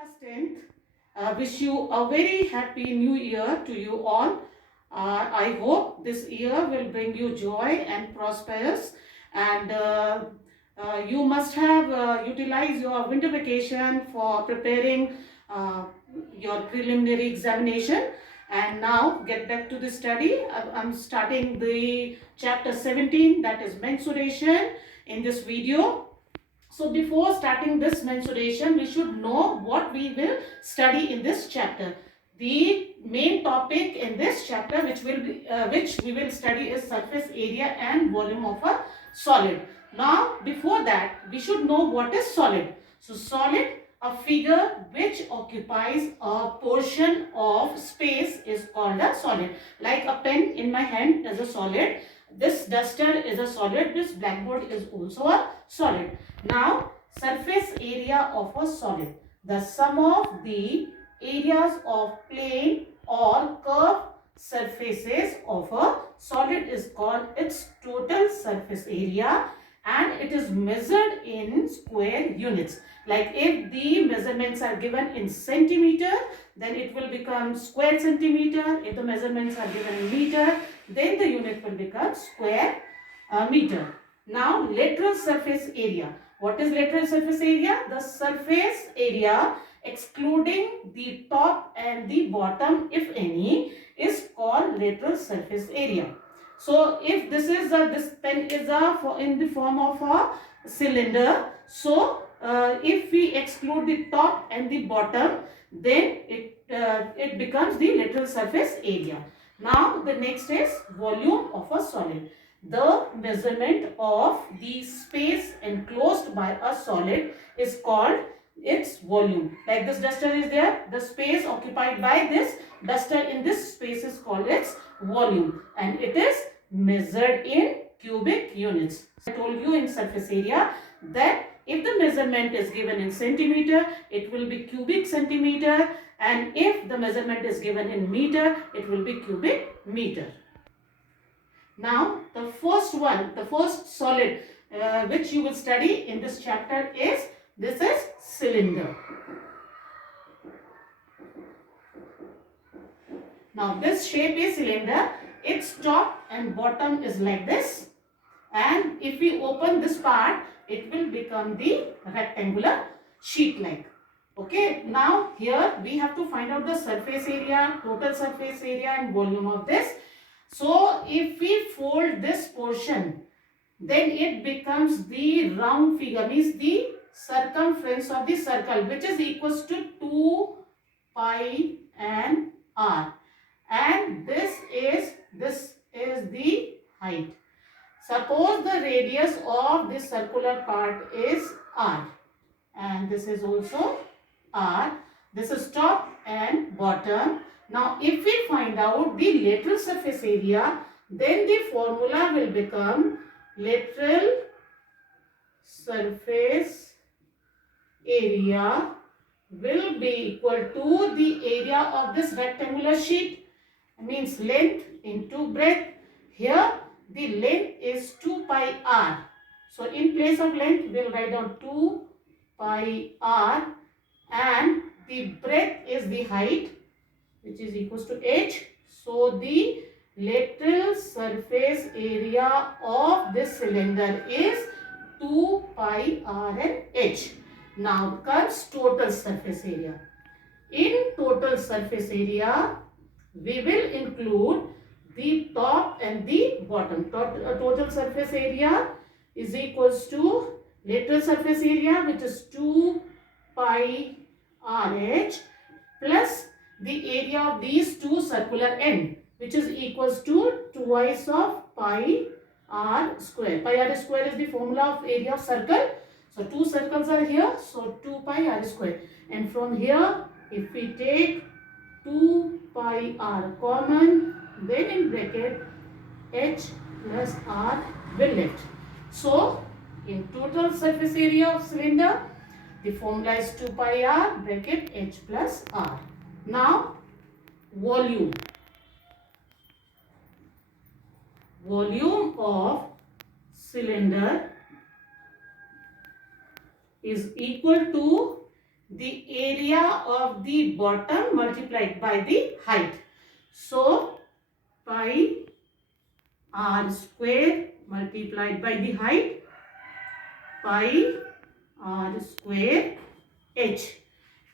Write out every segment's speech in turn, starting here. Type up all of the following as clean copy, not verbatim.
class 10th. Wish you a very happy new year to you all. I hope this year will bring you joy and prosperous, and you must have utilized your winter vacation for preparing your preliminary examination, and now get back to the study. I'm starting the chapter 17, that is mensuration, in this video. So before starting this mensuration, we should know what we will study in this chapter. The main topic in this chapter which we will study is surface area and volume of a solid. Now before that, we should know what is solid. So solid, a figure which occupies a portion of space, is called a solid. Like a pen in my hand is a solid. This duster is a solid. This blackboard is also a solid. Now, surface area of a solid. The sum of the areas of plane or curved surfaces of a solid is called its total surface area, and it is measured in square units. Like if the measurements are given in centimeter, then it will become square centimeter. If the measurements are given in meter, then the unit will become square meter. Now, lateral surface area. What is lateral surface area? The surface area excluding the top and the bottom, if any, is called lateral surface area. So, if this pen is in the form of a cylinder, so if we exclude the top and the bottom, then it becomes the lateral surface area. Now, the next is volume of a solid. The measurement of the space enclosed by a solid is called its volume. Like this duster is there, the space occupied by this duster in this space is called its volume, and it is measured in cubic units. I told you in surface area that if the measurement is given in centimeter, it will be cubic centimeter, and if the measurement is given in meter, it will be cubic meter. Now, the first solid which you will study in this chapter is cylinder. Now, this shape is cylinder. Its top and bottom is like this. And if we open this part, it will become the rectangular sheet like. Okay, now here we have to find out the surface area, total surface area and volume of this. So, if we fold this portion, then it becomes the round figure, means the circumference of the circle, which is equals to 2 pi and r. And this is the height. Suppose the radius of this circular part is r, and this is also r. This is top and bottom. Now, if we find out the lateral surface area, then the formula will become lateral surface area will be equal to the area of this rectangular sheet, means length into breadth. Here, the length is 2 pi r. So, in place of length, we will write down 2 pi r, and the breadth is the height, which is equals to h. So, the lateral surface area of this cylinder is 2 pi r and h. Now comes total surface area. In total surface area, we will include the top and the bottom. Total surface area is equals to lateral surface area, which is 2 pi RH, plus the area of these two circular end, which is equals to twice of pi r square. Pi r square is the formula of area of circle. So, two circles are here. So, 2 pi r square. And from here, if we take 2 pi r common, then in bracket h plus r will left. So, in total surface area of cylinder, the formula is 2 pi r bracket h plus r. Now, volume. Volume of cylinder is equal to the area of the bottom multiplied by the height. So pi r square multiplied by the height, pi r square h.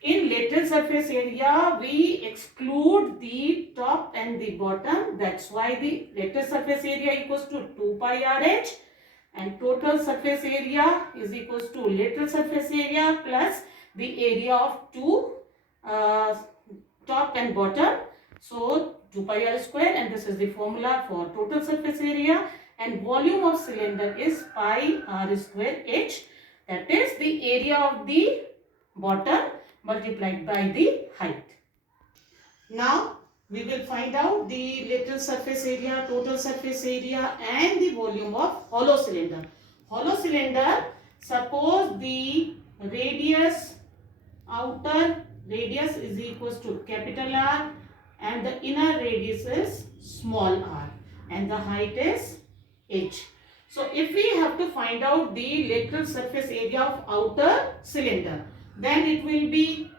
In lateral surface area, we exclude the top and the bottom. That's why the lateral surface area equals to 2 pi RH, and total surface area is equals to lateral surface area plus the area of two top and bottom. So 2 pi r square, and this is the formula for total surface area, and volume of cylinder is pi r square h. That is the area of the bottom multiplied by the height. Now we will find out the lateral surface area, total surface area, and the volume of hollow cylinder. Hollow cylinder, suppose the radius, outer radius is equals to capital R and the inner radius is small r, and the height is h. So if we have to find out the lateral surface area of outer cylinder, then it will be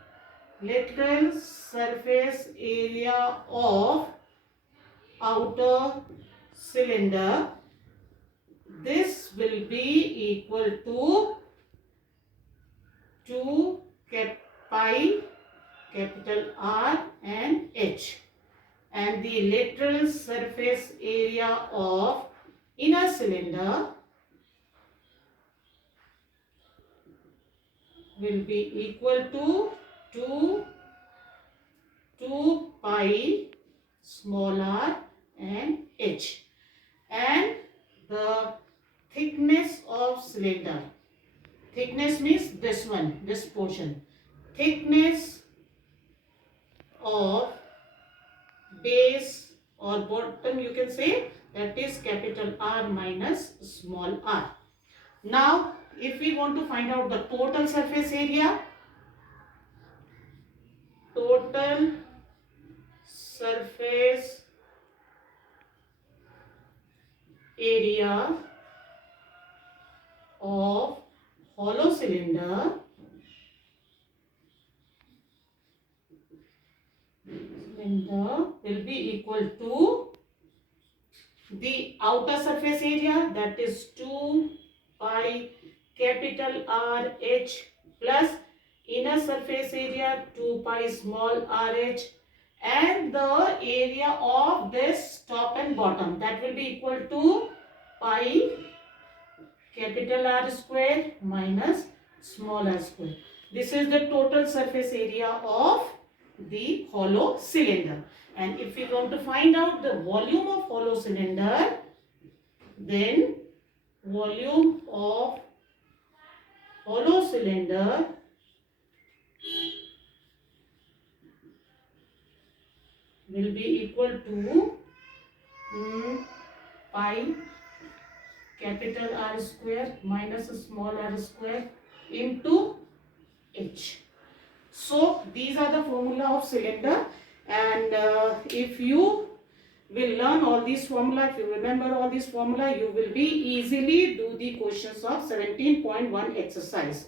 lateral surface area of outer cylinder. This will be equal to 2 pi capital R and H, and the lateral surface area of inner cylinder will be equal to 2 pi small r and h, and the thickness of cylinder, thickness means this one, this portion, thickness of base or bottom, you can say, that is capital R minus small r. Now if we want to find out the total surface area, total surface area of hollow cylinder will be equal to the outer surface area, that is 2 pi capital R H, plus inner surface area 2 pi small r h, and the area of this top and bottom, that will be equal to pi capital R square minus small r square. This is the total surface area of the hollow cylinder. And if we want to find out the volume of hollow cylinder, then volume of hollow cylinder will be equal to pi capital R square minus small r square into h. So these are the formula of cylinder, and if you will learn all these formula, if you remember all these formula, you will be easily do the questions of 17.1 exercise.